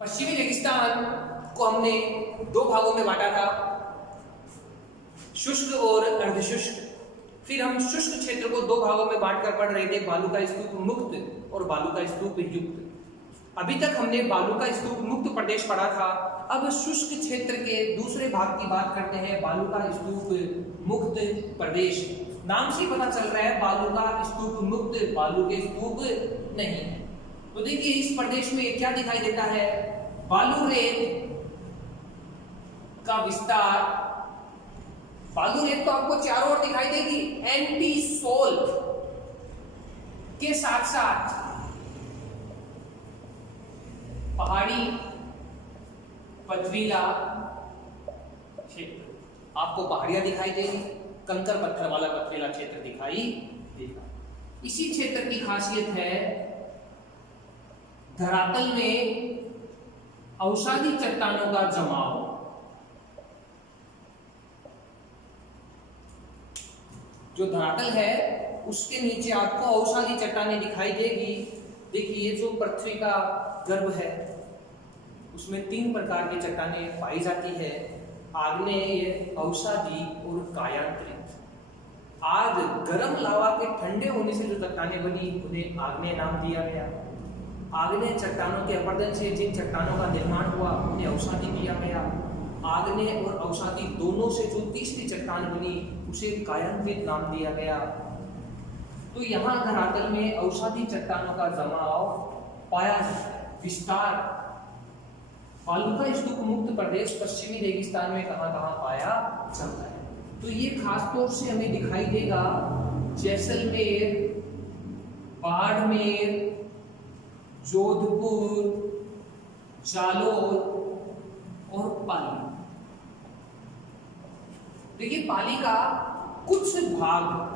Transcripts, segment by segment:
पश्चिमी रेगिस्तान को हमने दो भागों में बांटा था, शुष्क और अर्धशुष्क। फिर हम शुष्क क्षेत्र को दो भागों में बांटकर पढ़ रहे थे, बालू का स्तूप मुक्त और बालू का स्तूप युक्त। अभी तक हमने बालू का स्तूप मुक्त प्रदेश पढ़ा था। अब शुष्क क्षेत्र के दूसरे भाग की बात करते हैं, बालू का स्तूप मुक्त प्रदेश। नाम से पता चल रहा है बालू का स्तूप मुक्त, बालू के स्तूप नहीं है। तो देखिए इस प्रदेश में क्या दिखाई देता है, बालू रेत का विस्तार। बालू रेत तो आपको चारों ओर दिखाई देगी, एंटी सोल के साथ साथ पहाड़ी पथरीला क्षेत्र, आपको पहाड़ियां दिखाई देगी, कंकर पत्थर वाला पथरीला क्षेत्र दिखाई देगा। इसी क्षेत्र की खासियत है धरातल में अवसादी चट्टानों का जमाव। जो धरातल है उसके नीचे आपको अवसादी चट्टानें दिखाई देगी। देखिए ये जो पृथ्वी का गर्भ है उसमें तीन प्रकार की चट्टानें पाई जाती है, आग्नेय, अवसादी और कायांतरित। आग गर्म लावा के ठंडे होने से जो चट्टानें बनी उन्हें आग्नेय नाम दिया गया। आग्नेय चट्टानों के अपरदन से जिन चट्टानों का निर्माण हुआ उन्हें अवसादी दिया गया। आग्नेय और अवसादी दोनों से जो तीसरी चट्टान बनी उसे कायांतरित नाम दिया गया। तो यहाँ धरातल में अवसादी चट्टानों का जमाव पाया जाता है, विस्तार। बालू का स्तूप मुक्त प्रदेश पश्चिमी रेगिस्तान में कहाँ-कहाँ पाया जाता है, तो ये खास तौर से हमें दिखाई देगा जैसलमेर, बाड़मेर, जोधपुर, जालौर और पाली। देखिए पाली का कुछ भाग,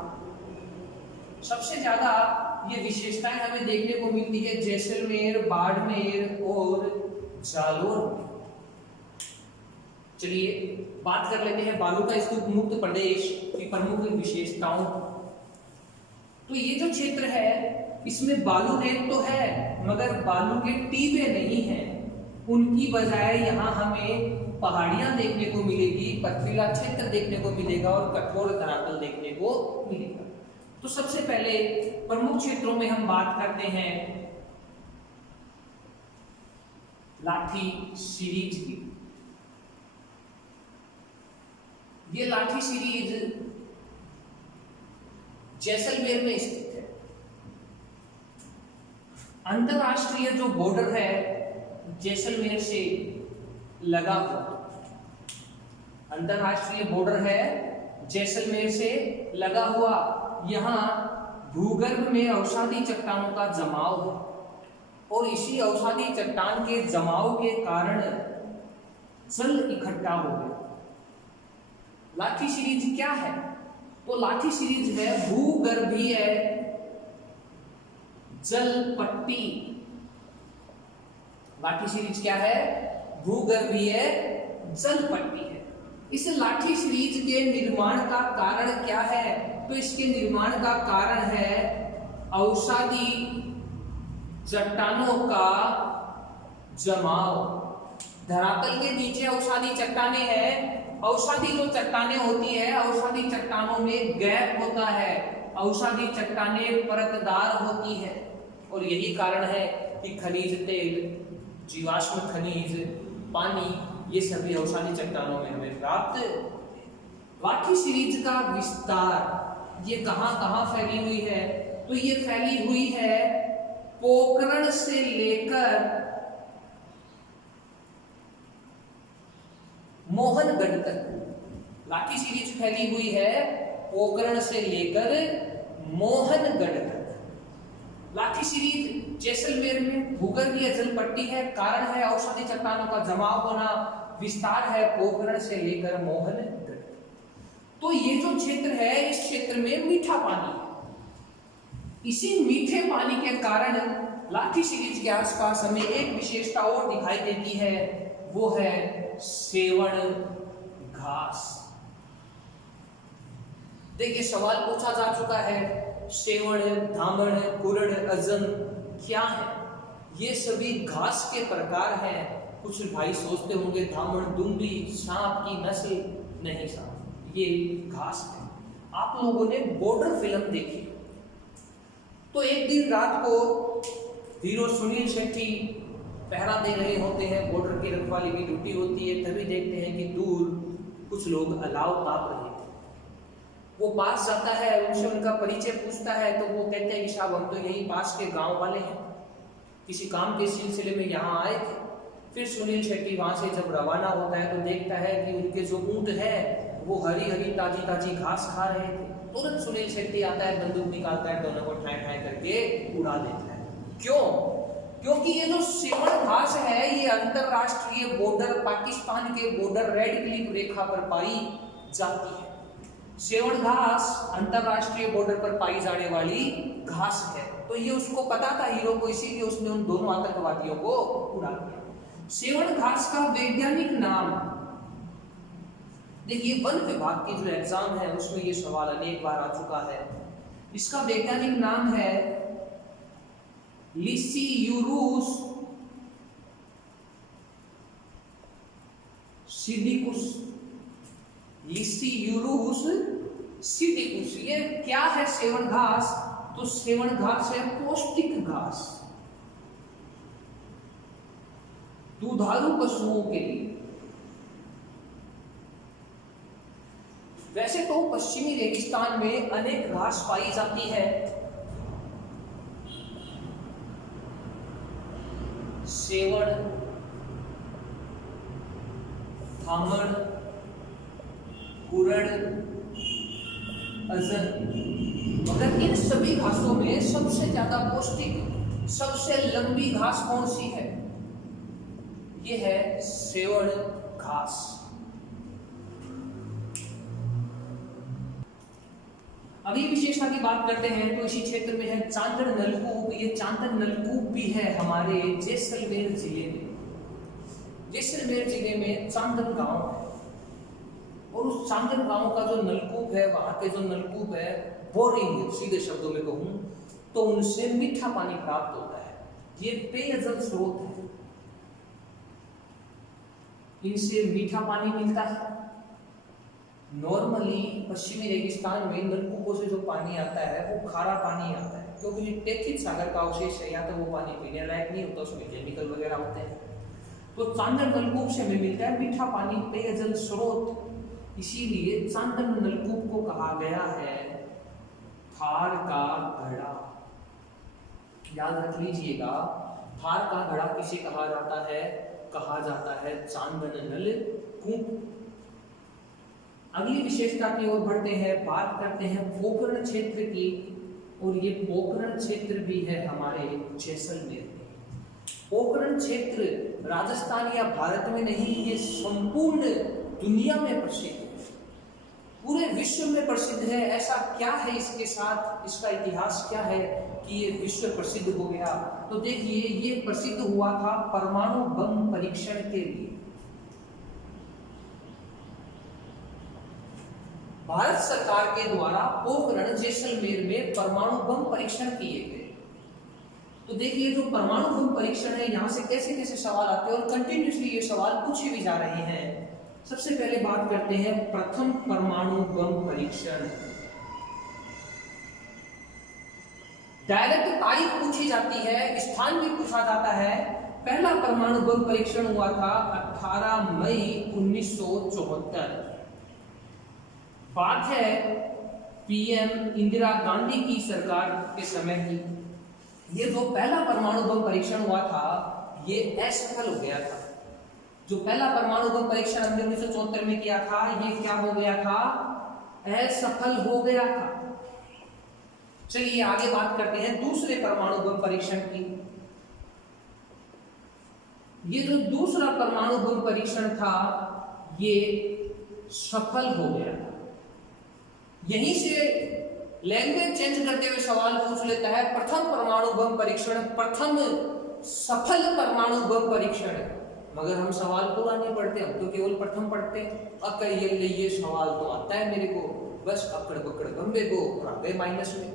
सबसे ज्यादा ये विशेषताएं हमें देखने को मिलती है जैसलमेर, बाड़मेर और जालौर। चलिए बात कर लेते हैं बालू का स्तूप मुक्त प्रदेश की प्रमुख विशेषताओं। तो ये जो क्षेत्र है इसमें बालू रेत तो है मगर बालू के टीबे नहीं हैं, उनकी बजाय यहाँ हमें पहाड़ियां देखने को मिलेगी, पथरीला क्षेत्र देखने को मिलेगा और कठोर धरातल देखने को मिलेगा। तो सबसे पहले प्रमुख क्षेत्रों में हम बात करते हैं लाठी सीरीज की। ये लाठी सीरीज जैसलमेर में स्थित है। अंतरराष्ट्रीय जो बॉर्डर है जैसलमेर से लगा हुआ, अंतरराष्ट्रीय बॉर्डर है जैसलमेर से लगा हुआ। यहाँ भूगर्भ में अवसादी चट्टानों का जमाव है और इसी अवसादी चट्टान के जमाव के कारण जल इकट्ठा हो गया। लाठी सीरीज क्या है? तो लाठी सीरीज है भूगर्भीय जल पट्टी। लाठी सीरीज क्या है? भूगर्भीय जल पट्टी है। इस लाठी सीरीज के निर्माण का कारण क्या है? तो इसके निर्माण का कारण है अवसादी चट्टानों का जमाव। धरातल के नीचे अवसादी चट्टानें हैं। अवसादी जो चट्टानें होती है, अवसादी चट्टानों में गैप होता है, अवसादी चट्टानें परतदार होती है और यही कारण है कि खनिज तेल, जीवाश्म खनिज, पानी, ये सभी अवसादी चट्टानों में हमें प्राप्त। लाठी सीरीज का विस्तार ये कहां-कहां फैली हुई है? तो ये फैली हुई है पोखरण से लेकर मोहनगढ़ तक। लाठी सीरीज फैली हुई है पोखरण से लेकर मोहनगढ़ तक। लाठी सीरीज जैसलमेर में भूगर्भीय जल पट्टी है, कारण है अवसादी चट्टानों का जमाव होना, विस्तार है पोखरण से लेकर मोहनगढ़। तो ये जो क्षेत्र है इस क्षेत्र में मीठा पानी है। इसी मीठे पानी के कारण लाठी सीरीज के आसपास हमें एक विशेषता और दिखाई देती है, वो है सेवण घास। देखिए सवाल पूछा जा चुका है, सेवण, धामण, कुरड़, अजन क्या है? ये सभी घास के प्रकार हैं। कुछ भाई सोचते होंगे धामण दुम्बी सांप की नस्ल, नहीं साहब, ये घास है। आप लोगों ने बॉर्डर फिल्म देखी, तो एक दिन रात को हीरो सुनील शेट्टी पहरा दे रहे होते हैं, बॉर्डर की रखवाली की ड्यूटी होती है, तभी देखते हैं कि दूर कुछ लोग अलाव ताप रहे थे। वो पास जाता है, उनसे उनका परिचय पूछता है, तो वो कहते हैं कि साहब हम तो यहीं पास के गांव वाले हैं, किसी काम के सिलसिले में यहाँ आए थे। फिर सुनील शेट्टी वहां से जब रवाना होता है तो देखता है कि उनके जो ऊंट है वो हरी हरी ताजी ताजी घास खा रहे थे। तुरंत सुनील शेट्टी आता है, बंदूक निकालता है, दोनों को ठाए ठाए करके उड़ा देता है। क्यों? क्योंकि ये जो सेवण घास है ये अंतरराष्ट्रीय बॉर्डर, पाकिस्तान के बॉर्डर रेड क्लिफ रेखा पर पाई जाती है। सेवण घास अंतरराष्ट्रीय बॉर्डर पर पाई जाने वाली घास है। तो ये उसको पता था हीरो को, इसीलिए उसने उन दोनों आतंकवादियों को उड़ा दिया। सेवण घास का वैज्ञानिक नाम, देखिए वन विभाग की जो एग्जाम है उसमें ये सवाल अनेक बार आ चुका है। इसका वैज्ञानिक नाम है लिसियूरुस सिडिकुस। लिसियूरुस सिडिकुस। ये क्या है सेवण घास? तो सेवण घास है पौष्टिक घास, दुधारू पशुओं के लिए। वैसे तो पश्चिमी रेगिस्तान में अनेक घास पाई जाती है, सेवण, धामण, कुरण, अजन, मगर इन सभी घासों में सबसे ज्यादा पौष्टिक, सबसे लंबी घास कौन सी है? ये है सेवण घास। अगली विशेषता की बात करते हैं तो इसी क्षेत्र में है चांदन नलकूप। ये चांदन नलकूप भी है हमारे जैसलमेर जिले में। जैसलमेर जिले में चांदन गांव है, और उस चांदन गांव का जो नलकूप है, वहां के जो नलकूप है बोरिंग, सीधे शब्दों में कहूं तो उनसे मीठा पानी प्राप्त होता है। ये पेयजल स्रोत है, इनसे मीठा पानी मिलता है। नॉर्मली पश्चिमी रेगिस्तान में नलकूपों से जो पानी आता है वो खारा पानी आता है, क्योंकि टेथित सागर का अवशेष है, या तो वो पानी पीने लायक नहीं होता, उसमें केमिकल वगैरह होते हैं। तो चांदन नलकूप से हमें मिलता है मीठा पानी, पेयजल स्रोत। इसीलिए चांदन नलकूप को कहा गया है थार का घड़ा। याद रख लीजिएगा, थार का घड़ा किसे कहा जाता है? कहा जाता है चांदन नलकूप। अगली विशेषता की ओर बढ़ते हैं, बात करते हैं पोखरण क्षेत्र की, और ये पोखरण क्षेत्र भी है हमारे जैसलमेर में। पोखरण क्षेत्र राजस्थान या भारत में नहीं, ये संपूर्ण दुनिया में प्रसिद्ध है, पूरे विश्व में प्रसिद्ध है। ऐसा क्या है इसके साथ, इसका इतिहास क्या है कि ये विश्व प्रसिद्ध हो गया? तो देखिए, ये प्रसिद्ध हुआ था परमाणु बम परीक्षण के लिए। भारत सरकार के द्वारा पोखरण जैसलमेर में परमाणु बम परीक्षण किए गए। तो देखिए, जो परमाणु बम परीक्षण है, यहाँ से कैसे कैसे सवाल आते हैं और कंटिन्यूसली ये सवाल पूछे भी जा रहे हैं। सबसे पहले बात करते हैं प्रथम परमाणु बम परीक्षण। डायरेक्ट तारीख पूछी जाती है, स्थान भी पूछा जाता है। पहला परमाणु बम परीक्षण हुआ था 18 मई 1974। बात है पीएम इंदिरा गांधी की सरकार के समय की। ये जो पहला परमाणु बम परीक्षण हुआ था ये असफल हो गया था। जो पहला परमाणु बम परीक्षण हमने 1974 में किया था, ये क्या हो गया था? असफल हो गया था। चलिए आगे बात करते हैं दूसरे परमाणु बम परीक्षण की। ये जो दूसरा परमाणु बम परीक्षण था ये सफल हो गया था। यहीं से लैंग्वेज चेंज करते हुए सवाल पूछ लेता है, प्रथम परमाणु बम परीक्षण, प्रथम सफल परमाणु बम परीक्षण। मगर हम सवाल पूरा नहीं पढ़ते, हम तो केवल प्रथम पढ़ते हैं। अकल ये सवाल तो आता है मेरे को, बस अकड़ बकड़ गंबे को और आ गए माइनस में।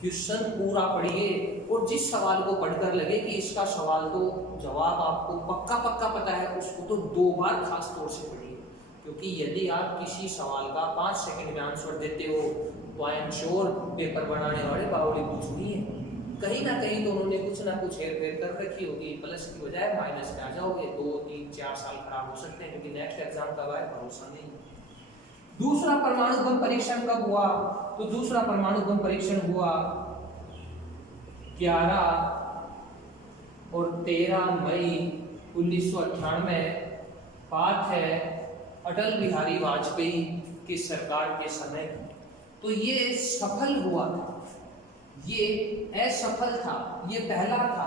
क्वेश्चन पूरा पढ़िए और जिस सवाल को पढ़कर लगे कि इसका सवाल तो जवाब आपको पक्का पक्का पता है, उसको तो 2 बार खास तौर से पढ़िए, क्योंकि यदि आप किसी सवाल का 5 सेकंड में आंसर देते हो तो आई एम श्योर पेपर बनाने वाले बावड़ी कुछ नहीं है, कहीं ना कहीं तो उन्होंने कुछ ना कुछ हेर फेर कर रखी होगी, प्लस की बजाय माइनस में आ जाओगे, 2, 3, 4 साल खराब हो सकते हैं, क्योंकि नेक्स्ट एग्जाम कब आए भरोसा नहीं। दूसरा परमाणु बम परीक्षण कब हुआ? तो दूसरा परमाणु बम परीक्षण हुआ 11 और 13 मई 1998। बात है अटल बिहारी वाजपेयी की सरकार के समय। तो ये सफल हुआ था, ये असफल था, ये पहला था,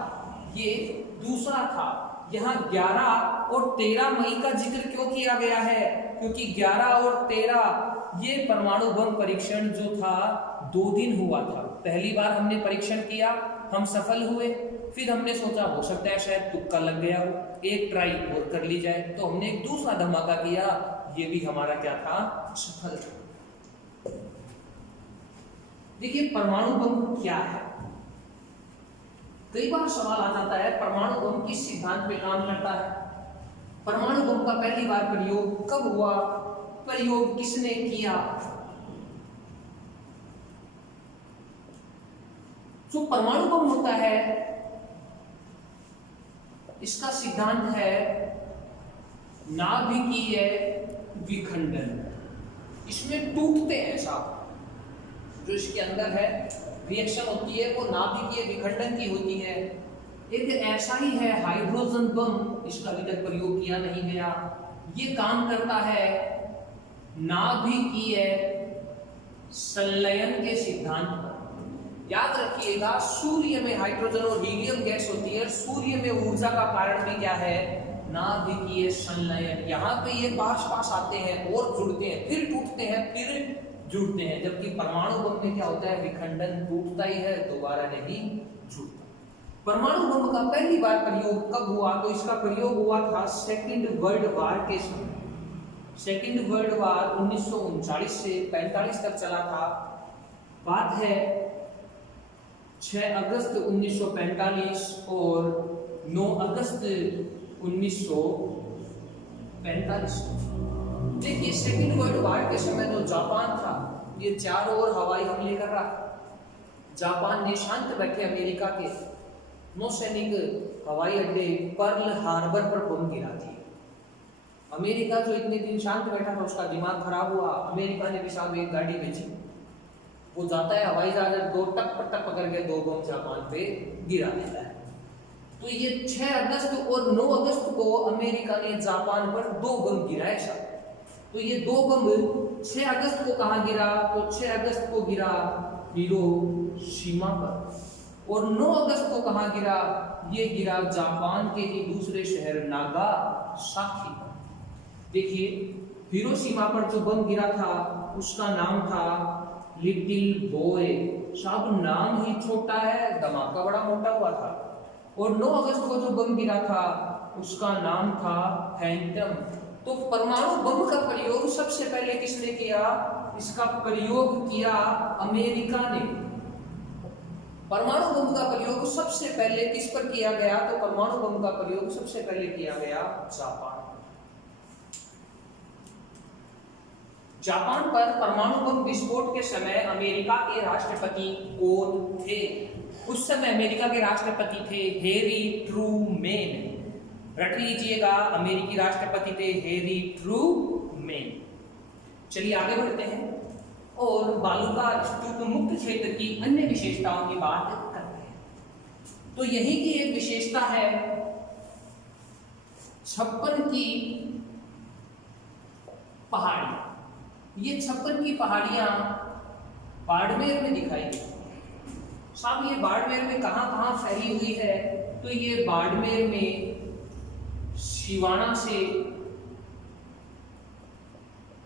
ये दूसरा था। यहाँ 11 और 13 मई का जिक्र क्यों किया गया है? क्योंकि 11 और 13 ये परमाणु बम परीक्षण जो था 2 दिन हुआ था। पहली बार हमने परीक्षण किया, हम सफल हुए, फिर हमने सोचा हो सकता है शायद तुक्का लग गया हो, एक ट्राई और कर ली जाए, तो हमने एक दूसरा धमाका किया, ये भी हमारा क्या था? सफल था। देखिए परमाणु बम क्या है? कई बार सवाल आ जाता है परमाणु बम किस सिद्धांत पे काम करता है? परमाणु बम का पहली बार प्रयोग कब हुआ? प्रयोग किसने किया? जो परमाणु बम होता है इसका सिद्धांत है नाभिकीय विखंडन। इसमें टूटते हैं साहब, जो इसके अंदर है रिएक्शन होती है वो नाभिकीय विखंडन की होती है। एक ऐसा ही है हाइड्रोजन बम, इसका अभी तक प्रयोग किया नहीं गया। ये काम करता है नाभिकीय संलयन के सिद्धांत पर। याद रखिएगा सूर्य में हाइड्रोजन और हीलियम गैस होती है, सूर्य में ऊर्जा का कारण भी क्या है? नाभिकीय संलयन। यहाँ पे ये पास आते हैं और जुड़ते हैं, फिर टूटते हैं, फिर जुड़ते हैं, जबकि परमाणु बम में क्या होता है? विखंडन, टूटता ही है, दोबारा नहीं जुड़ता। परमाणु बम का पहली बार प्रयोग कब हुआ? तो इसका प्रयोग हुआ था सेकेंड वर्ल्ड वार के समय। सेकेंड वर्ल्ड वार 1939 से 45 तक चला था। बात है 6 अगस्त 1945 और 9 अगस्त 1945। देखिए सेकेंड वर्ल्ड वार के समय जो जापान था ये चारों ओर हवाई हमले कर रहा। जापान ने शांत बैठे अमेरिका के नौसैनिक हवाई अड्डे पर्ल हार्बर पर बम गिरा दिए। अमेरिका जो इतने दिन शांत बैठा था उसका दिमाग खराब हुआ। अमेरिका ने भी साहब एक गाड़ी भेजी, वो जाता है हवाई जहाज 2 टक पकड़ के 2 बम जापान पे गिरा देता है। तो ये 6 अगस्त और 9 अगस्त को अमेरिका ने जापान पर 2 बम गिराए साहब। तो ये 2 बम 6 अगस्त को कहाँ गिरा? तो 6 अगस्त को गिरा हिरोशिमा पर, और 9 अगस्त को कहाँ गिरा? ये गिरा जापान के ही दूसरे शहर नागासाकी पर। देखिए हिरोशिमा पर जो बम गिरा था उसका नाम था लिटिल बॉय। साहब नाम ही छोटा है, धमाका बड़ा मोटा हुआ था। और 9 अगस्त को जो बम गिरा था उसका नाम था फैंटम। तो परमाणु बम का प्रयोग सबसे पहले किसने किया? इसका प्रयोग किया अमेरिका ने। परमाणु बम का प्रयोग सबसे पहले किस पर किया गया? तो परमाणु बम का प्रयोग सबसे पहले किया गया जापान। जापान पर परमाणु बम विस्फोट के समय अमेरिका के राष्ट्रपति कौन थे? उस समय अमेरिका के राष्ट्रपति थे हैरी ट्रूमैन। रट लीजिएगा, अमेरिकी राष्ट्रपति थे हैरी ट्रूमैन। चलिए आगे बढ़ते हैं और बालूका स्तूप मुक्त क्षेत्र की अन्य विशेषताओं की बात करते हैं। तो यही की एक विशेषता है 56 की पहाड़ी। ये 56 की पहाड़ियां बाड़मेर में दिखाई देती हैं। साहब ये बाड़मेर में कहां फैली हुई है? तो ये बाड़मेर में सिवाना से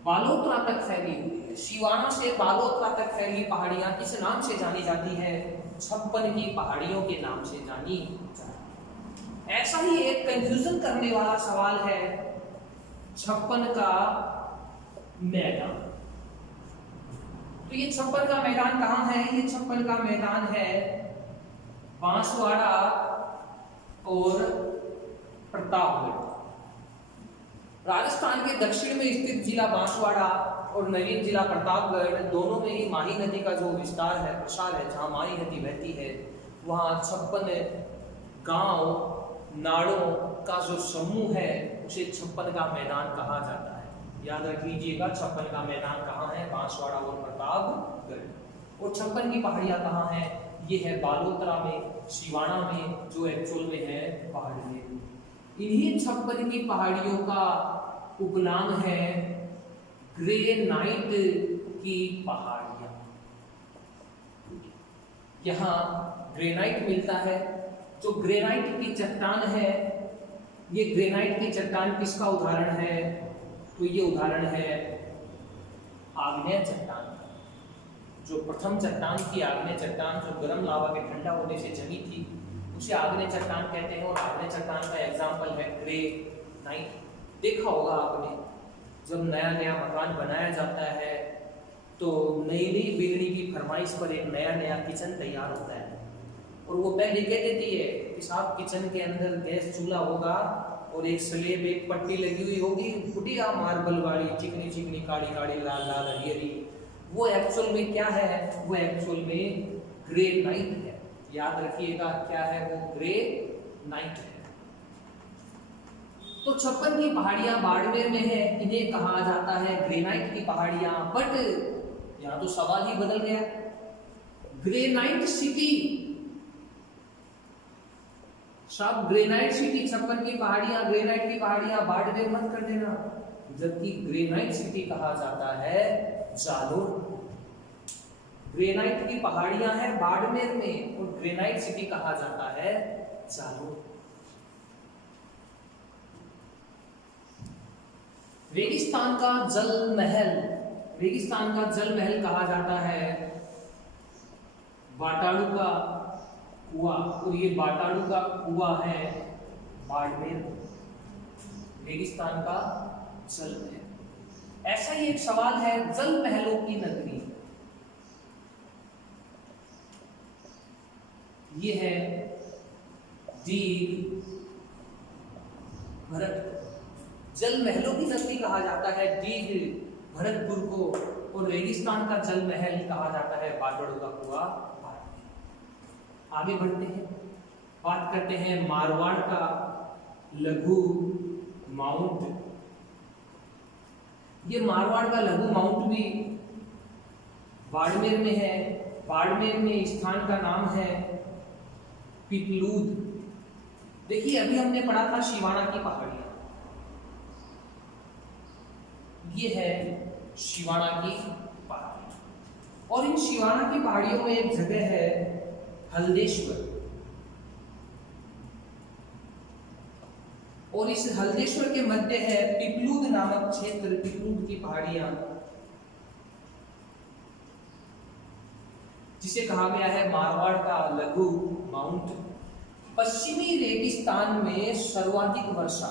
बालोतरा तक फैली हुई है। सिवाना से बालोतरा तक फैली पहाड़ियां किस नाम से जानी जाती है? 56 की पहाड़ियों के नाम से जानी जाती है। ऐसा ही एक कंफ्यूजन करने वाला सवाल है 56 का मैदान। तो ये छप्पन का मैदान कहाँ है? ये छप्पन का मैदान है बांसवाड़ा और प्रतापगढ़। राजस्थान के दक्षिण में स्थित जिला बांसवाड़ा और नवीन जिला प्रतापगढ़, दोनों में ही माही नदी का जो विस्तार है, प्रसार है, जहाँ माही नदी बहती है, वहाँ 56 गांव नाड़ों का जो समूह है उसे छप्पन का मैदान कहा जाता है। याद रख लीजिएगा, छप्पन का मैदान कहाँ है? बांसवाड़ा और प्रतापगढ़। और छप्पन की पहाड़ियाँ कहाँ हैं? ये है बालोतरा में, सिवाना में, जो एक्चुअल में है बाड़मेर। इन्हीं छप्पन की पहाड़ियों का उपनाम है ग्रेनाइट की पहाड़ियां। यहाँ ग्रेनाइट मिलता है। जो ग्रेनाइट की चट्टान है, ये ग्रेनाइट की चट्टान किसका उदाहरण है? तो ये उदाहरण है आग्नेय चट्टान। जो प्रथम चट्टान थी, आग्नेय चट्टान, जो गर्म लावा के ठंडा होने से जमी थी, उसे आग्नेय चट्टान कहते हैं। और आग्नेय चट्टान का एग्जाम्पल है ग्रेनाइट। देखा होगा आपने, जब नया नया मकान बनाया जाता है तो नई नई बिगड़ी की फरमाइश पर एक नया नया किचन तैयार होता है, और वो पहले कह देती है कि साहब किचन के अंदर गैस चूल्हा होगा और एक स्लेब, एक पट्टी लगी हुई होगी, बढ़िया मार्बल वाली, चिकनी चिकनी, काली काली, लाल लाल, हरी हरी। वो एक्चुअल में क्या है? वो एक्चुअल में ग्रेनाइट है। याद रखिएगा, क्या है वो? ग्रेनाइट है। तो छप्पन की पहाड़ियां बाड़मेर में है, इन्हें कहा जाता है ग्रेनाइट की पहाड़ियां। बट यहां तो सवाल ही बदल गया, ग्रेनाइट सिटी, सब ग्रेनाइट सिटी, छप्पन की पहाड़ियां, ग्रेनाइट की पहाड़ियां बाड़मेर मत कर देना, जबकि ग्रेनाइट सिटी कहा जाता है जालोर। ग्रेनाइट की पहाड़ियां हैं बाड़मेर में और ग्रेनाइट सिटी कहा जाता है जालोर। रेगिस्तान का जल महल, रेगिस्तान का जल महल कहा जाता है बाटाड़ू का कुआं, और ये बाटाड़ू का कुआं है बाड़मेर, रेगिस्तान का जल महल। ऐसा ही एक सवाल है, जल महलों की नगरी, ये है दीघ भरतपुर। जल महलों की नगरी कहा जाता है दीघ भरतपुर को, और रेगिस्तान का जल महल कहा जाता है बाटाड़ू का कुआं। आगे बढ़ते हैं, बात करते हैं मारवाड़ का लघु माउंट। ये मारवाड़ का लघु माउंट भी बाड़मेर में है। बाड़मेर में स्थान का नाम है पिपलूद। देखिए, अभी हमने पढ़ा था शिवाना की पहाड़ियां, ये है शिवाना की पहाड़ी, और इन शिवाना की पहाड़ियों में एक जगह है हल्देश्वर, और इस हल्देश्वर के मध्य है पिपलूद नामक क्षेत्र, पिपलूद की पहाड़ियां, जिसे कहा गया है मारवाड़ का लघु माउंट। पश्चिमी रेगिस्तान में सर्वाधिक वर्षा,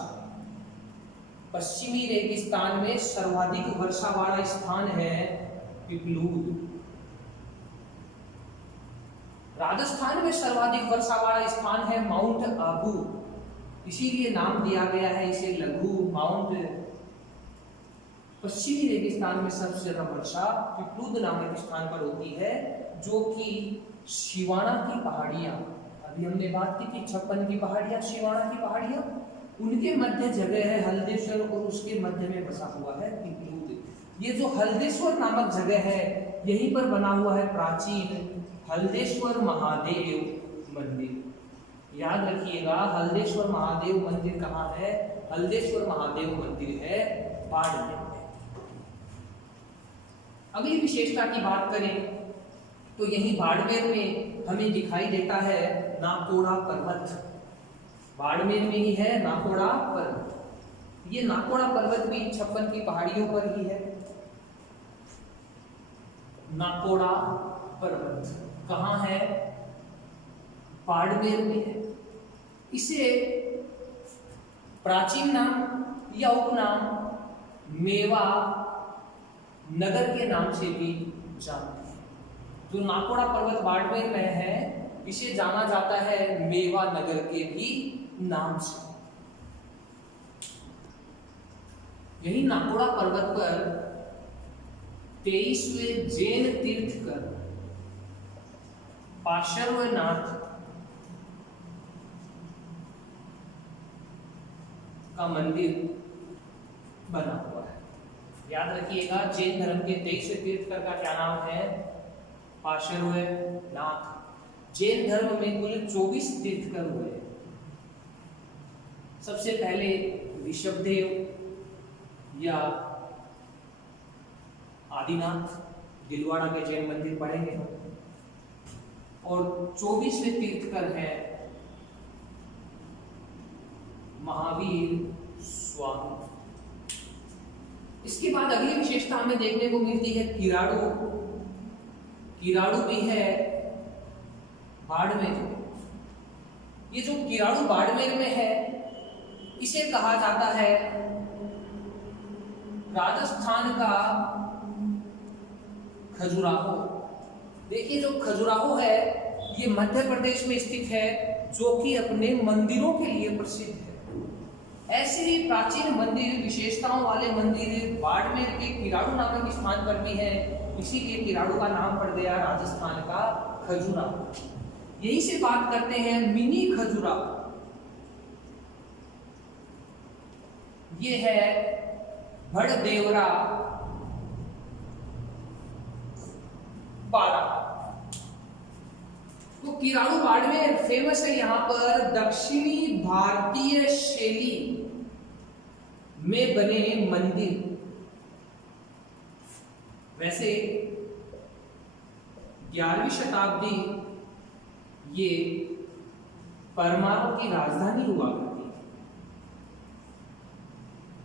पश्चिमी रेगिस्तान में सर्वाधिक वर्षा वाला स्थान है पिपलूद। राजस्थान में सर्वाधिक वर्षा वाला स्थान है माउंट आबू, इसीलिए नाम दिया गया है इसे लघु माउंट। पश्चिमी रेगिस्तान में सबसे ज्यादा वर्षा पिपलूद नामक स्थान पर होती है, जो कि शिवाना की पहाड़ियां, अभी हमने बात की थी 56 की पहाड़ियां, शिवाना की पहाड़ियां, उनके मध्य जगह है हल्देश्वर, और उसके मध्य में बसा हुआ है पिपलूद। ये जो हल्देश्वर नामक जगह है, यहीं पर बना हुआ है प्राचीन हल्देश्वर महादेव मंदिर। याद रखिएगा, हल्देश्वर महादेव मंदिर कहाँ है? हल्देश्वर महादेव मंदिर है बाड़मेर में। अगली विशेषता की बात करें तो यही बाड़मेर में हमें दिखाई देता है नाकोड़ा पर्वत। बाड़मेर में ही है नाकोड़ा पर्वत। ये नाकोड़ा पर्वत भी 56 की पहाड़ियों पर ही है। नाकोड़ा पर्वत कहाँ है? बाड़मेर में है। इसे प्राचीन नाम या उपनाम मेवा नगर के नाम से भी जानती है। जो नाकोड़ा पर्वत बाड़मेर में है, इसे जाना जाता है मेवा नगर के भी नाम से। यही नाकोड़ा पर्वत पर 23वें जैन तीर्थकर पार्श्वनाथ का मंदिर बना हुआ है। याद रखिएगा, जैन धर्म के 23वें तीर्थकर का क्या नाम है? पार्श्वनाथ। जैन धर्म में कुल 24 तीर्थकर हुए। सबसे पहले ऋषभदेव या आदिनाथ, दिलवाड़ा के जैन मंदिर पढ़ेंगे हम। और 24वें तीर्थकर है महावीर स्वामी। इसके बाद अगली विशेषता हमें देखने को मिलती है किराड़ू। किराड़ू भी है बाड़मेर। ये जो किराड़ू बाड़मेर में है, इसे कहा जाता है राजस्थान का खजुराहो। देखिए, जो खजुराहो है ये मध्य प्रदेश में स्थित है, जो कि अपने मंदिरों के लिए प्रसिद्ध है। ऐसे ही प्राचीन मंदिर, विशेषताओं वाले मंदिर बाड़मेर के किराड़ू नामक स्थान पर भी है, इसीलिए किराड़ू का नाम पड़ गया राजस्थान का खजुराहो। यही से बात करते हैं मिनी खजुराहो। ये है भड़देवरा पारा। तो किराड़ू बाड़मेर फेमस है यहाँ पर दक्षिणी भारतीय शैली में बने मंदिर। वैसे 11वीं शताब्दी ये परमाणु की राजधानी हुआ करती थी।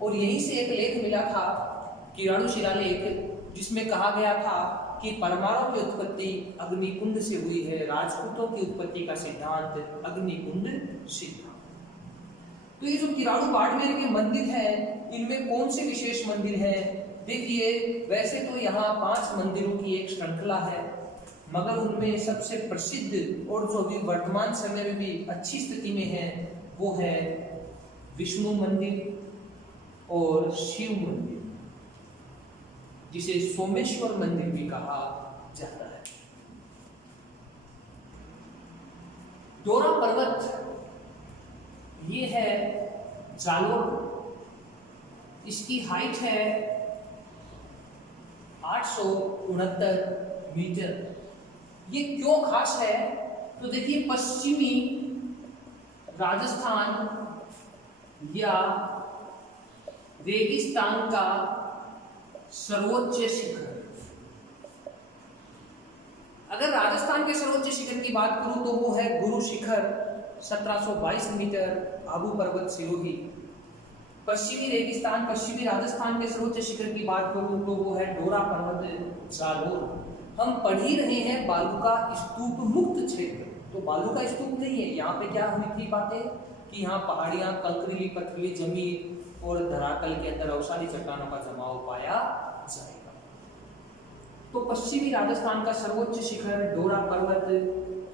और यहीं से एक लेख मिला था, किराड़ू शिलालेख, जिसमें कहा गया था कि परमाणु की उत्पत्ति अग्निकुंड से हुई है। राजपूतों की उत्पत्ति का सिद्धांत अग्निकुंड सिद्धांत। तो ये जो किराड़ू बाड़मेर के मंदिर हैं, इनमें कौन से विशेष मंदिर हैं? देखिए, वैसे तो यहाँ 5 मंदिरों की एक श्रृंखला है, मगर उनमें सबसे प्रसिद्ध और जो अभी वर्तमान समय में भी अच्छी स्थिति में है, वो है विष्णु मंदिर और शिव मंदिर, जिसे सोमेश्वर मंदिर भी कहा जाता है। डोरा पर्वत ये है जालोर। इसकी हाइट है 869 मीटर। ये क्यों खास है? तो देखिए, पश्चिमी राजस्थान या रेगिस्तान का सर्वोच्च शिखर। अगर राजस्थान के सर्वोच्च शिखर की बात करूं तो वो है गुरु शिखर, 1722 मीटर, आबू पर्वत सिरोही। पश्चिमी रेगिस्तान, पश्चिमी राजस्थान के सर्वोच्च शिखर की बात करूं तो वो है डोरा पर्वत, जालोर। हम पढ़ ही रहे हैं बालूका स्तूप मुक्त क्षेत्र। तो बालूका स्तूप नहीं है, यहाँ पे क्या हुई थी बातें कि यहाँ पहाड़ियां, कंकरीली पथरीली जमीन और धरातल के अंदर अवसादी चट्टानों का जमाव पाया जाएगा। तो पश्चिमी राजस्थान का सर्वोच्च शिखर डोरा पर्वत,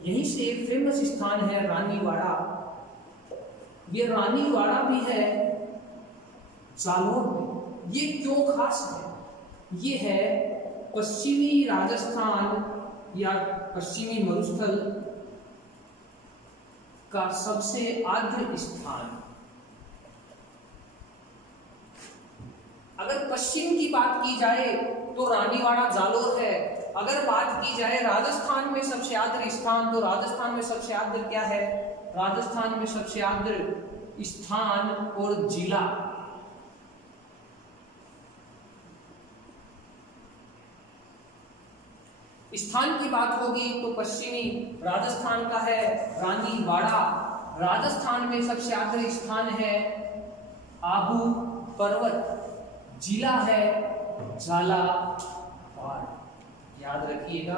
यहीं से एक फेमस स्थान है रानीवाड़ा। ये रानीवाड़ा भी है जालोर में। ये क्यों खास है? ये है पश्चिमी राजस्थान या पश्चिमी मरुस्थल का सबसे आर्द्र स्थान। अगर पश्चिम की बात की जाए तो रानीवाड़ा जालोर है। अगर बात की जाए राजस्थान में सबसे आर्द्र स्थान, तो राजस्थान में सबसे आर्द्र क्या है? राजस्थान में सबसे आर्द्र स्थान और जिला स्थान की बात होगी तो पश्चिमी राजस्थान का है रानीवाड़ा। राजस्थान में सबसे आर्द्र स्थान है आबू पर्वत, जिला है झालावाड़। याद रखिएगा,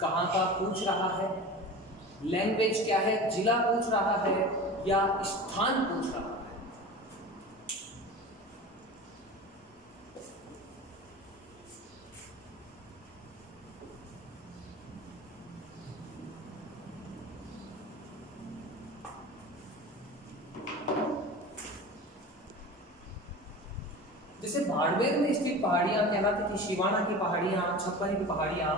कहाँ का पूछ रहा है, लैंग्वेज क्या है, जिला पूछ रहा है या स्थान पूछ रहा है। जैसे बाड़मेर में स्थित पहाड़ियां कहलाती थी शिवाना की पहाड़ियां, छप्पन की पहाड़ियां,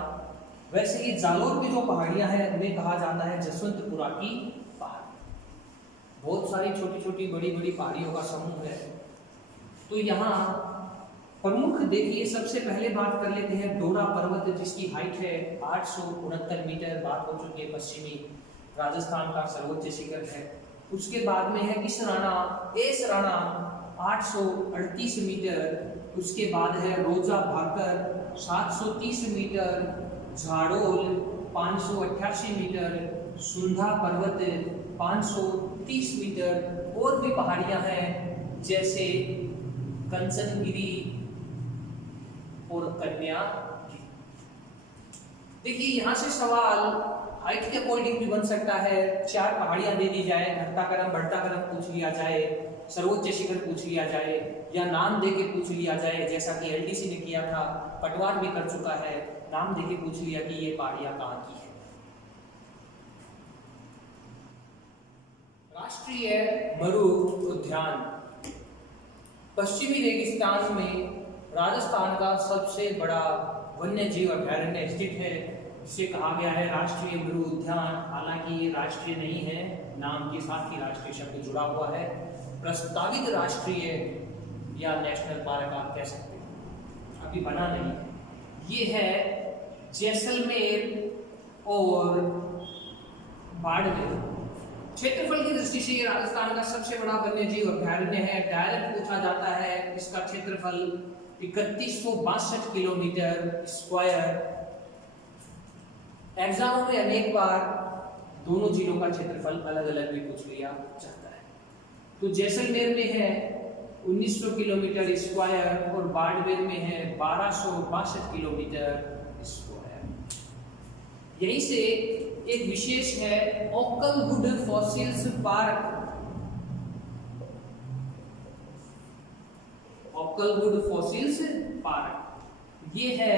वैसे ही जालोर की जो पहाड़ियां हैं उन्हें कहा जाता है जसवंतपुरा की पहाड़ी। बहुत सारी छोटी छोटी बड़ी बड़ी पहाड़ियों का समूह है। तो यहाँ प्रमुख देखिए, सबसे पहले बात कर लेते हैं डोडा पर्वत, जिसकी हाइट है 869 मीटर। बात हो चुकी है, पश्चिमी राजस्थान का सर्वोच्च शिखर है। उसके बाद में है किसराना, एसराना 838 मीटर। उसके बाद है रोजा भाकर 730 मीटर, झाड़ोल 588 मीटर, सुंधा पर्वत 530 मीटर। और भी पहाड़ियां हैं जैसे कंचनगिरी और कन्यागिरी। देखिए यहाँ से सवाल हाइट के अकॉर्डिंग भी बन सकता है। 4 पहाड़ियां दे दी जाए, घटता क्रम बढ़ता क्रम पूछ लिया जाए, सर्वोच्च शिखर पूछ लिया जाए, या नाम देके पूछ लिया जाए, जैसा कि एलडीसी ने किया था, पटवार भी कर चुका है, नाम देके पूछ लिया कि ये पहाड़ियां कहाँ की है। राष्ट्रीय मरु उद्यान पश्चिमी रेगिस्तान में राजस्थान का सबसे बड़ा वन्य जीव अभयारण्य स्थित है, जिसे कहा गया है राष्ट्रीय मरु उद्यान। हालांकि ये राष्ट्रीय नहीं है, नाम के साथ ही राष्ट्रीय शब्द जुड़ा हुआ है। प्रस्तावित राष्ट्रीय या नेशनल पार्क आप कह सकते हैं, अभी बना नहीं। ये है जैसलमेर और बाड़मेर। क्षेत्रफल की दृष्टि से ये राजस्थान का सबसे बड़ा वन्यजीव अभयारण्य है। डायरेक्ट पूछा जाता है, इसका क्षेत्रफल 3162 किलोमीटर स्क्वायर। एग्जामों में अनेक बार दोनों जिलों का क्षेत्रफल अलग अलग भी पूछ लिया जाता है। तो जैसलमेर में है 1900 किलोमीटर स्क्वायर और बाड़मेर में है 1262 किलोमीटर स्क्वायर। यहीं से एक विशेष है ओकलवुड फॉसिल्स पार्क। ओकलवुड फॉसिल्स पार्क ये है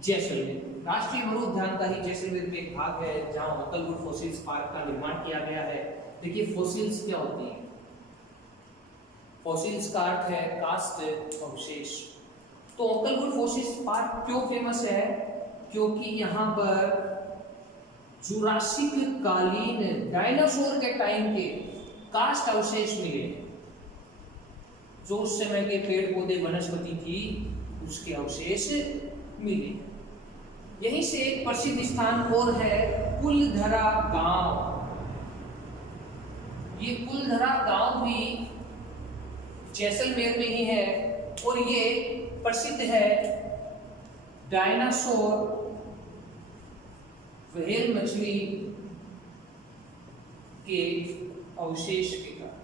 जैसलमेर। राष्ट्रीय मरु उद्यान का ही जैसलमेर में एक भाग है जहां ओकलवुड फॉसिल्स पार्क का निर्माण किया गया है। देखिए फॉसिल्स क्या होती है? फॉसिल्स का अर्थ है कास्ट, अवशेष। तो ओकलवुड फॉसिल्स पार्क क्यों फेमस है? क्योंकि यहाँ पर जुरासिक कालीन डायनासोर के टाइम के कास्ट अवशेष मिले। जो उस समय के पेड़ पौधे वनस्पति थी उसके अवशेष मिले। यहीं से एक प्रसिद्ध स्थान और है कुलधरा गांव। ये कुलधरा गांव भी जैसलमेर में ही है और ये प्रसिद्ध है डायनासोर व्हेल मछली के अवशेष के कारण।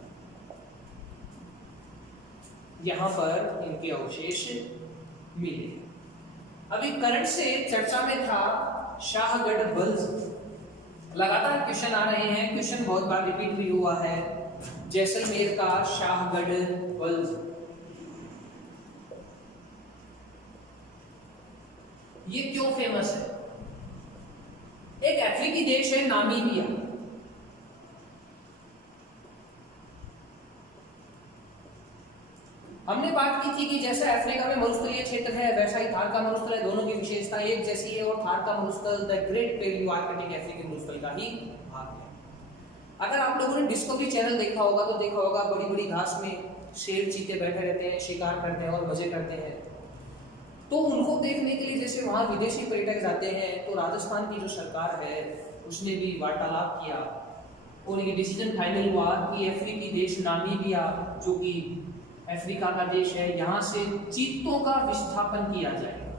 यहां पर इनके अवशेष मिले। अभी करंट से चर्चा में था शाहगढ़ बल्ज। लगातार क्वेश्चन आ रहे हैं, क्वेश्चन बहुत बार रिपीट भी हुआ है। जैसलमेर का शाहगढ़ बल्ज ये क्यों फेमस है? एक अफ्रीकी देश है नामीबिया। हमने बात की थी कि जैसा अफ्रीका में मरुस्थलीय क्षेत्र है वैसा ही थार का मरुस्थल है। दोनों की विशेषता एक जैसी है और थार का मरुस्थल द ग्रेट प्लेन्यू आर्कटिक अफ्रीकन मरुस्थल का ही भाग है। अगर आप लोगों ने डिस्कवरी चैनल देखा होगा तो देखा होगा बड़ी बड़ी घास में शेर चीते बैठे रहते हैं, शिकार करते हैं और मजे करते हैं। तो उनको देखने के लिए जैसे वहाँ विदेशी पर्यटक जाते हैं तो राजस्थान की जो सरकार है उसने भी वार्तालाप किया और ये डिसीजन फाइनल हुआ कि अफ्रीकी देश नामीबिया जो कि अफ्रीका का देश है, यहाँ से चीतों का विस्थापन किया जाएगा।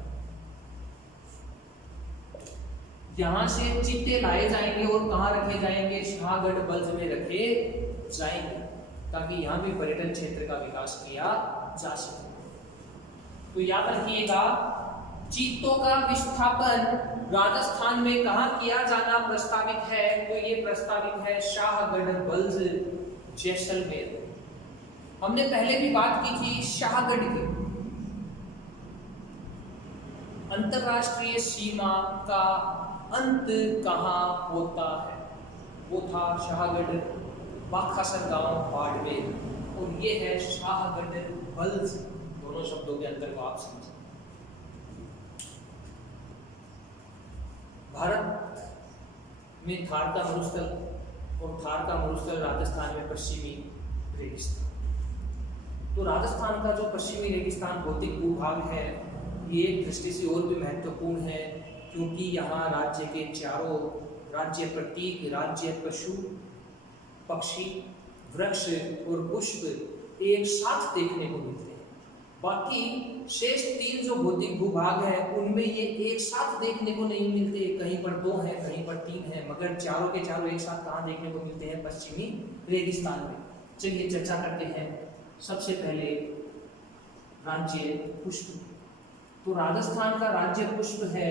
यहाँ से चीते लाए जाएंगे और कहाँ रखे जाएंगे? शाहगढ़ बल्ज में रखे जाएंगे ताकि यहाँ भी पर्यटन क्षेत्र का विकास किया जा सके। तो याद रखिएगा, चीतों का विस्थापन राजस्थान में कहाँ किया जाना प्रस्तावित है? तो ये प्रस्तावित है शाहगढ़ बल्ज जैसलमेर। हमने पहले भी बात की थी शाहगढ़ की। अंतरराष्ट्रीय सीमा का अंत कहाँ होता है? वो था शाहगढ़ बाखासर गांव बाड़मेर और ये है शाहगढ़ बल से, दोनों शब्दों के अंतर को आप समझें। भारत में थार का मरुस्थल और थार का मरुस्थल राजस्थान में पश्चिमी रेगिस्तान। तो राजस्थान का जो पश्चिमी रेगिस्तान भौतिक भूभाग है ये एक दृष्टि से और भी महत्वपूर्ण है, क्योंकि यहाँ राज्य के चारों राज्य प्रतीक, राज्य पशु पक्षी वृक्ष और पुष्प एक साथ देखने को मिलते हैं। बाकी शेष 3 जो भौतिक भूभाग है उनमें ये एक साथ देखने को नहीं मिलते, कहीं पर 2 है, कहीं पर 3 है, मगर चारों के चारों एक साथ कहाँ देखने को मिलते हैं? पश्चिमी रेगिस्तान में। चलिए चर्चा करते हैं। सबसे पहले राज्य पुष्प। तो राजस्थान का राज्य पुष्प है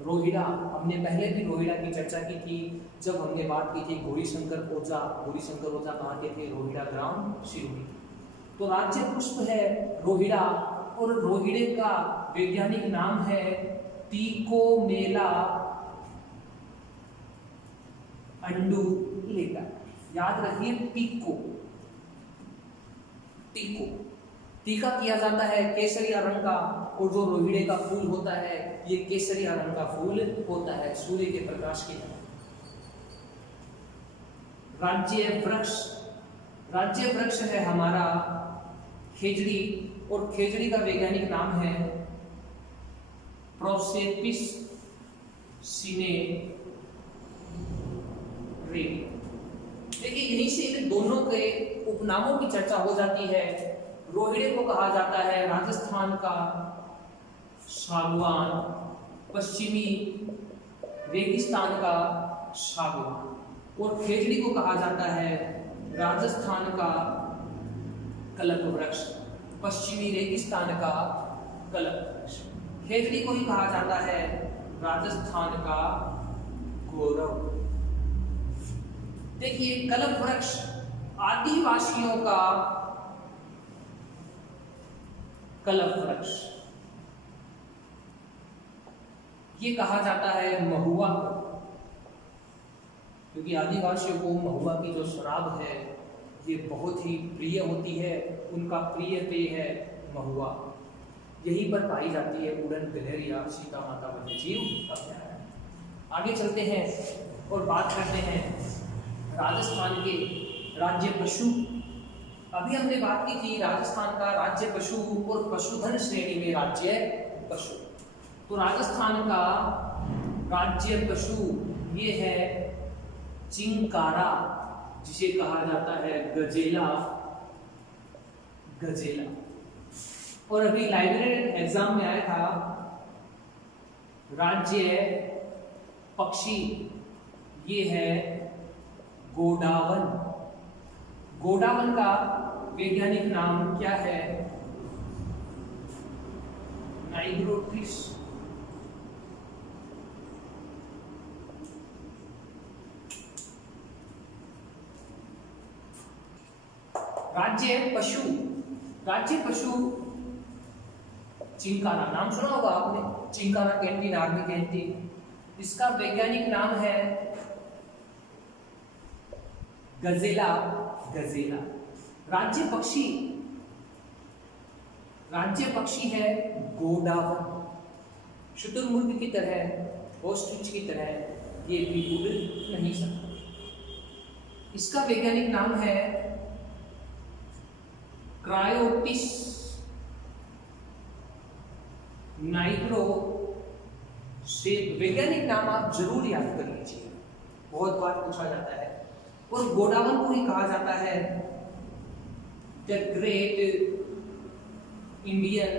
रोहिड़ा। हमने पहले भी रोहिड़ा की चर्चा की थी जब हमने बात की थी गौरीशंकर ओझा। गौरीशंकर ओझा कहाँ के थे? रोहिड़ा ग्राम सिरोही। तो राज्य पुष्प है रोहिड़ा, और रोहिड़े का वैज्ञानिक नाम है टिकोमेला अंडुलेटा। याद रखिए टिको, टिको टीका किया जाता है केसरिया रंग का, और जो रोहिड़े का फूल होता है ये केसरिया रंग का फूल होता है सूर्य के प्रकाश की तरह। राज्य वृक्ष, राज्य वृक्ष है हमारा खेजड़ी, और खेजड़ी का वैज्ञानिक नाम है प्रोसेपिस सिनेरेरी। देखिए यहीं से इन दोनों के उपनामों की चर्चा हो जाती है। रोहिड़े को कहा जाता है राजस्थान का सागवान, पश्चिमी रेगिस्तान का सागवान, और खेजड़ी को कहा जाता है राजस्थान का कल्प वृक्ष, पश्चिमी रेगिस्तान का कल्प वृक्ष। खेजड़ी को ही कहा जाता है राजस्थान का गौरव। देखिए कल्प वृक्ष आदिवासियों का कल्प वृक्ष, ये कहा जाता है महुआ, क्योंकि आदिवासियों को महुआ की जो शराब है ये बहुत ही प्रिय होती है। उनका प्रिय पेय है महुआ। यहीं पर पाई जाती है उड़न गलेरिया सीता माता वन्यजीव अभयारण्य। आगे चलते हैं और बात करते हैं राजस्थान के राज्य पशु। अभी हमने बात की थी राजस्थान का राज्य पशु और पशुधन श्रेणी में राज्य पशु। तो राजस्थान का राज्य पशु ये है चिंकारा, जिसे कहा जाता है गजेला, गजेला। और अभी लाइब्रेरी एग्जाम में आया था राज्य पक्षी, ये है गोडावन। गोडावन का वैज्ञानिक नाम क्या है? नाइग्रोट्रिस। राज्य पशु, राज्य पशु चिंकारा, नाम सुना होगा आपने, चिंकारा कैंटीन, आर्मी कैंटीन। इसका वैज्ञानिक नाम है गजेला, गजेला। राज्य पक्षी, राज्य पक्षी है गोडावन। शुतुरमुर्ग की तरह, ऑस्ट्रिच की तरह ये भी उड़ नहीं सकता। इसका वैज्ञानिक नाम है क्रायोटिस नाइग्रो। से वैज्ञानिक नाम आप जरूर याद कर लीजिए, बहुत बार पूछा जाता है। और गोडावन को ही कहा जाता है द ग्रेट इंडियन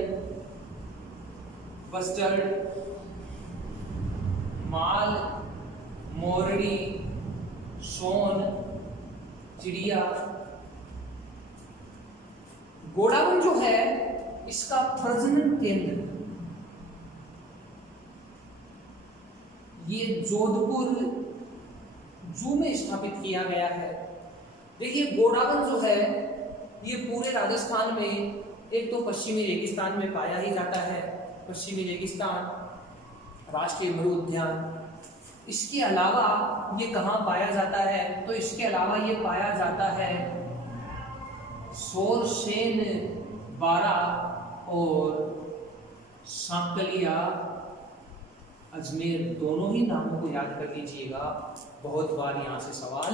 बस्टर्ड माल मोरनी सोन चिड़िया। गोडावन जो है इसका प्रजनन केंद्र ये जोधपुर जू में स्थापित किया गया है। देखिए गोडावन जो है ये पूरे राजस्थान में, एक तो पश्चिमी रेगिस्तान में पाया ही जाता है, पश्चिमी रेगिस्तान राष्ट्रीय मरु उद्यान। इसके अलावा ये कहाँ पाया जाता है? तो इसके अलावा ये पाया जाता है सोरसेन बारां और सांकलिया अजमेर दोनों ही नामों को याद कर लीजिएगा, बहुत बार यहाँ से सवाल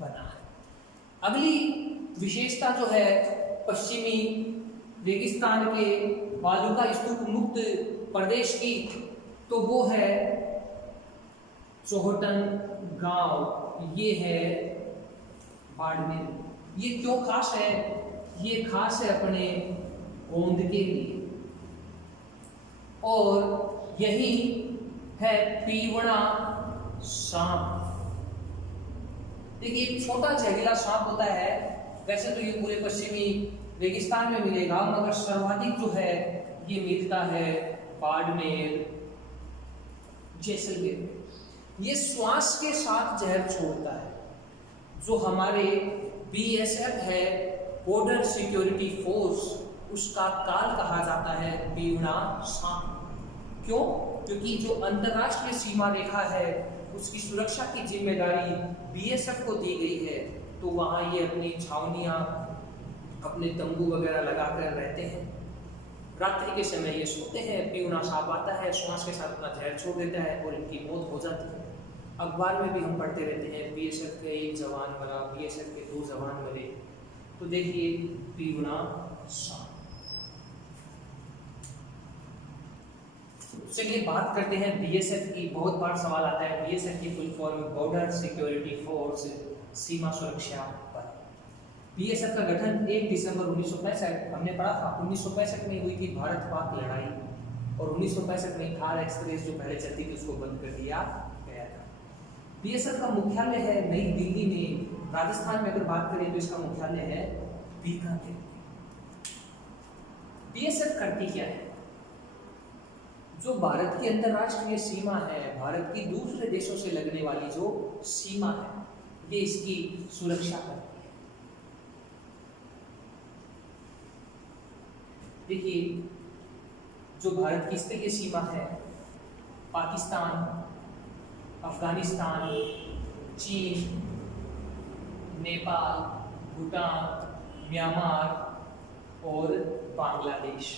बना है। अगली विशेषता जो है पश्चिमी रेगिस्तान के बालूका स्तूप मुक्त प्रदेश की, तो वो है चौहटन गांव, ये है बाड़मेर। ये क्यों खास है? ये खास है अपने गोंद के लिए, और यही है पीवड़ा सांप। देखिए एक छोटा जहरीला सांप होता है, वैसे तो ये पूरे पश्चिमी रेगिस्तान में मिलेगा, मगर सर्वाधिक जो है ये मिलता है बाड़मेर, जैसलमेर में। ये श्वास के साथ जहर छोड़ता है। जो हमारे बीएसएफ है, बॉर्डर सिक्योरिटी फोर्स, उसका काल कहा जाता है पीवड़ा सांप। क्यों? क्योंकि जो अंतरराष्ट्रीय सीमा रेखा है उसकी सुरक्षा की जिम्मेदारी बीएसएफ को दी गई है, तो वहाँ ये अपनी छावनियाँ, अपने तंबू वगैरह लगाकर रहते हैं। रात्रि के समय ये सोते हैं, पीवड़ा सांप आता है, श्वास के साथ अपना जहर छोड़ देता है और इनकी मौत हो जाती है। अखबार में भी हम पढ़ते रहते हैं बीएसएफ के 1 जवान मरा, बीएसएफ के 2 जवान मरे। तो देखिए पीवड़ा सांप। चलिए बात करते हैं बीएसएफ की। बहुत बार सवाल आता है बीएसएफ की full form border security force, सीमा सुरक्षा बल। बीएसएफ का गठन 1 दिसंबर 1965, हमने पढ़ा था 1965 में हुई थी भारत पाक लड़ाई, और 1965 में थार एक्सप्रेस जो पहले चलती थी उसको बंद कर दिया गया था। बीएसएफ का मुख्यालय है नई दिल्ली में। राजस्थान में अगर बात करें तो इसका मुख्यालय है बीकानेर। बीएसएफ करती क्या है? जो भारत की अंतरराष्ट्रीय सीमा है, भारत की दूसरे देशों से लगने वाली जो सीमा है, ये इसकी सुरक्षा करती है। देखिए जो भारत की स्तरीय सीमा है, पाकिस्तान, अफगानिस्तान, चीन, नेपाल, भूटान, म्यांमार और बांग्लादेश,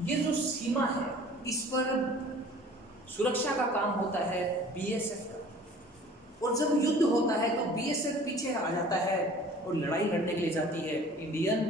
ये जो सीमा है इस पर सुरक्षा का काम होता है बीएसएफ का। और जब युद्ध होता है तो बीएसएफ पीछे आ जाता है और लड़ाई लड़ने के लिए जाती है इंडियन